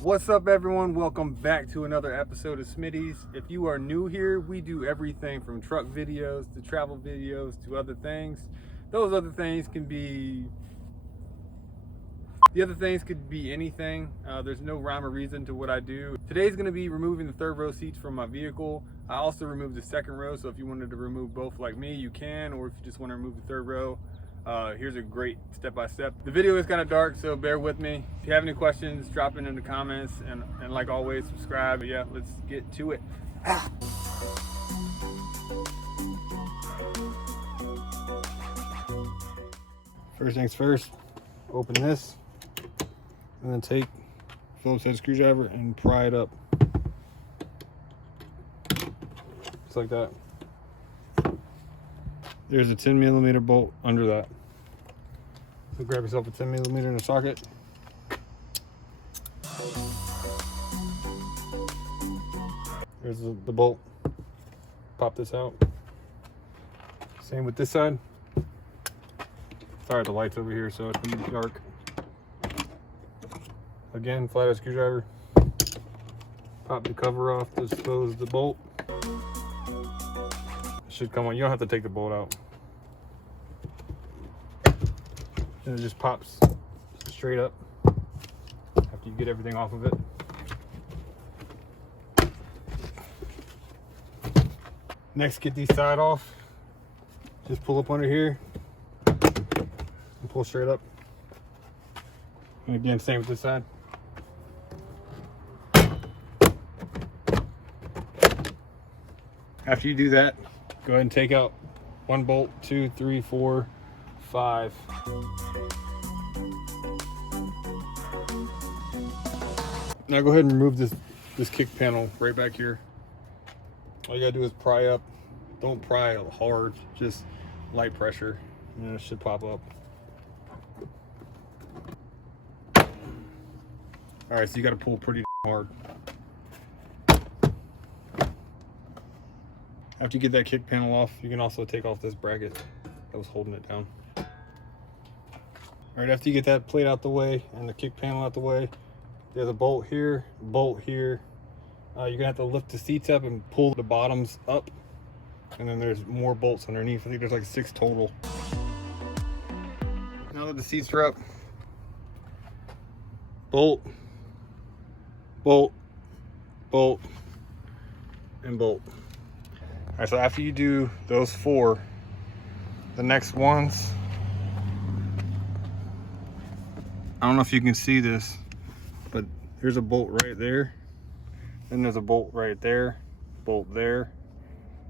What's up, everyone? Welcome back to another episode of Smitty's. If you are new here, we do everything from truck videos to travel videos to other things. Those other things can be... The other things could be anything. There's no rhyme or reason to what I do. Today's going to be removing the third row seats from my vehicle. I also removed the second row, so if you wanted to remove both like me, you can, or if you just want to remove the third row, here's a great step-by-step. The video is kind of dark, so bear with me. If you have any questions, drop it in the comments, and like always, subscribe. But yeah, let's get to it. First things first, open this, and then take Phillips head screwdriver and pry it up. Just like that. There's a 10mm bolt under that. So grab yourself a 10mm in a socket. There's the bolt. Pop this out. Same with this side. Sorry, the light's over here, so it's gonna be dark. Again, flathead screwdriver. Pop the cover off to expose the bolt. Should come on. You don't have to take the bolt out. And it just pops straight up after you get everything off of it. Next, get these side off. Just pull up under here and pull straight up. And again, same with this side. After you do that, go ahead and take out one bolt, 2, 3, 4, 5. Now go ahead and remove this kick panel right back here. All you gotta do is pry up. Don't pry hard, just light pressure, and it should pop up. All right, so you gotta pull pretty hard. After you get that kick panel off, you can also take off this bracket that was holding it down. All right, after you get that plate out the way and the kick panel out the way, there's a bolt here, bolt here. You're gonna have to lift the seats up and pull the bottoms up. And then there's more bolts underneath. I think there's like 6 total. Now that the seats are up, bolt, bolt, bolt, and bolt. All right, so after you do those 4, the next ones, I don't know if you can see this, but there's a bolt right there. Then there's a bolt right there, bolt there,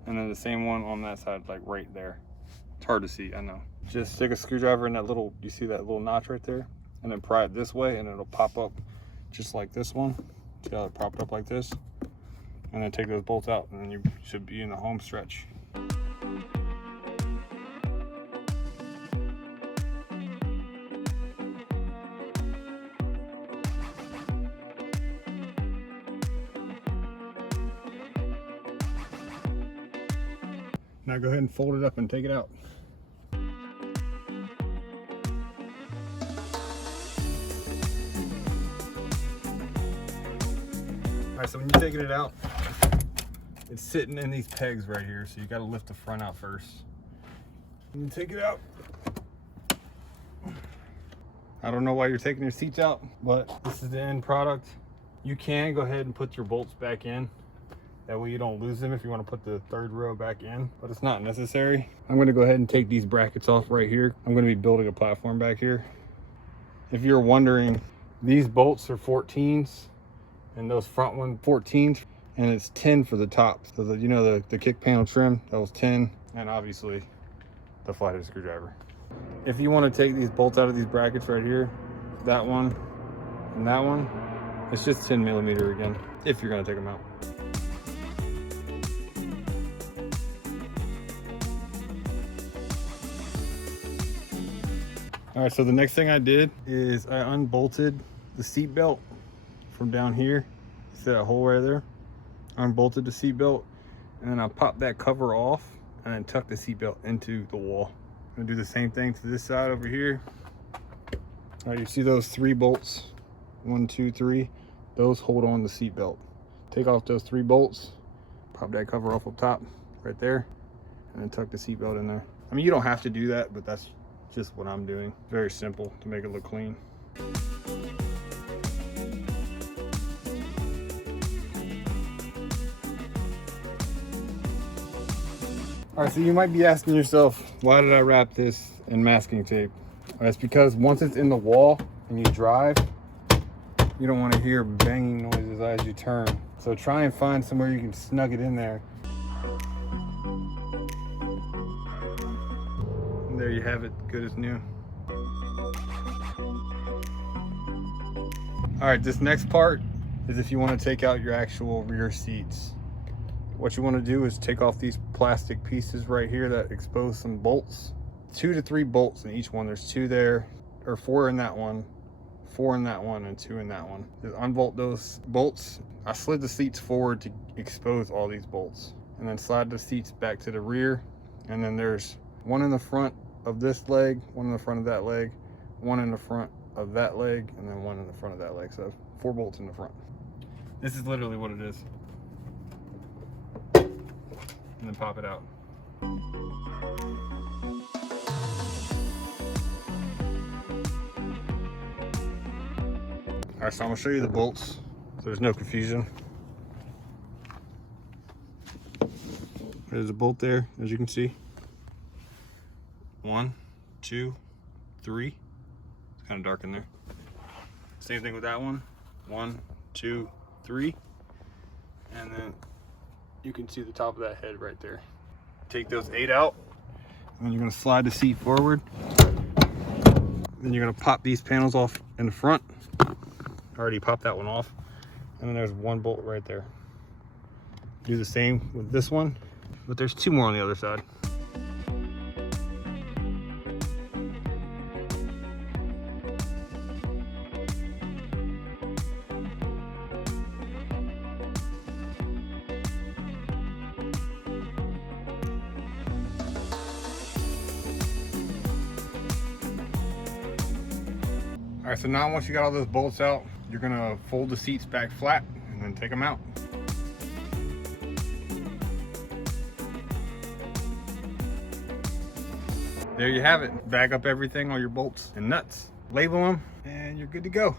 and then the same one on that side, like right there. It's hard to see, I know. Just stick a screwdriver in that little, you see that little notch right there? And then pry it this way and it'll pop up just like this one. See how it popped up like this? And then take those bolts out and then you should be in the home stretch. Now go ahead and fold it up and take it out. All right, so when you're taking it out, it's sitting in these pegs right here, so you got to lift the front out first. And then take it out. I don't know why you're taking your seats out, but this is the end product. You can go ahead and put your bolts back in. That way you don't lose them if you want to put the third row back in, but it's not necessary. I'm going to go ahead and take these brackets off right here. I'm going to be building a platform back here. If you're wondering, these bolts are 14s and those front ones 14s, and it's 10 for the top. So that, you know, the kick panel trim, that was 10, and obviously the flathead screwdriver. If you want to take these bolts out of these brackets right here, that one and that one, it's just 10mm again, if you're going to take them out. All right, so the next thing I did is I unbolted the seat belt from down here. See that hole right there? Unbolted the seat belt, and then I popped that cover off and then tucked the seat belt into the wall. I'm gonna do the same thing to this side over here. All right, you see those 3 bolts? 1, 2, 3. Those hold on the seat belt. Take off those 3 bolts, pop that cover off up top, right there, and then tuck the seat belt in there. I mean, you don't have to do that, but that's just what I'm doing. Very simple to make it look clean. All right, so you might be asking yourself, why did I wrap this in masking tape? That's because once it's in the wall and you drive, you don't want to hear banging noises as you turn. So try and find somewhere you can snug it in there. And there you have it, good as new. All right, this next part is if you want to take out your actual rear seats. What you want to do is take off these plastic pieces right here that expose some bolts. 2 to 3 bolts in each one. There's 2 there, or 4 in that one, 4 in that one, and 2 in that one. Just unbolt those bolts. I slid the seats forward to expose all these bolts, and then slide the seats back to the rear. And then there's 1 in the front of this leg, 1 in the front of that leg, 1 in the front of that leg, and then 1 in the front of that leg. So 4 bolts in the front. This is literally what it is. And then pop it out. All right, so I'm gonna show you the bolts so there's no confusion. There's a bolt there, as you can see. 1, 2, 3. It's kind of dark in there. Same thing with that one. 1, 2, 3. And then you can see the top of that head right there. Take those 8 out, and then you're gonna slide the seat forward. Then you're gonna pop these panels off in the front. I already popped that one off. And then there's 1 bolt right there. Do the same with this one, but there's 2 more on the other side. All right, so now once you got all those bolts out, you're gonna fold the seats back flat and then take them out. There you have it. Bag up everything, all your bolts and nuts, label them, and you're good to go.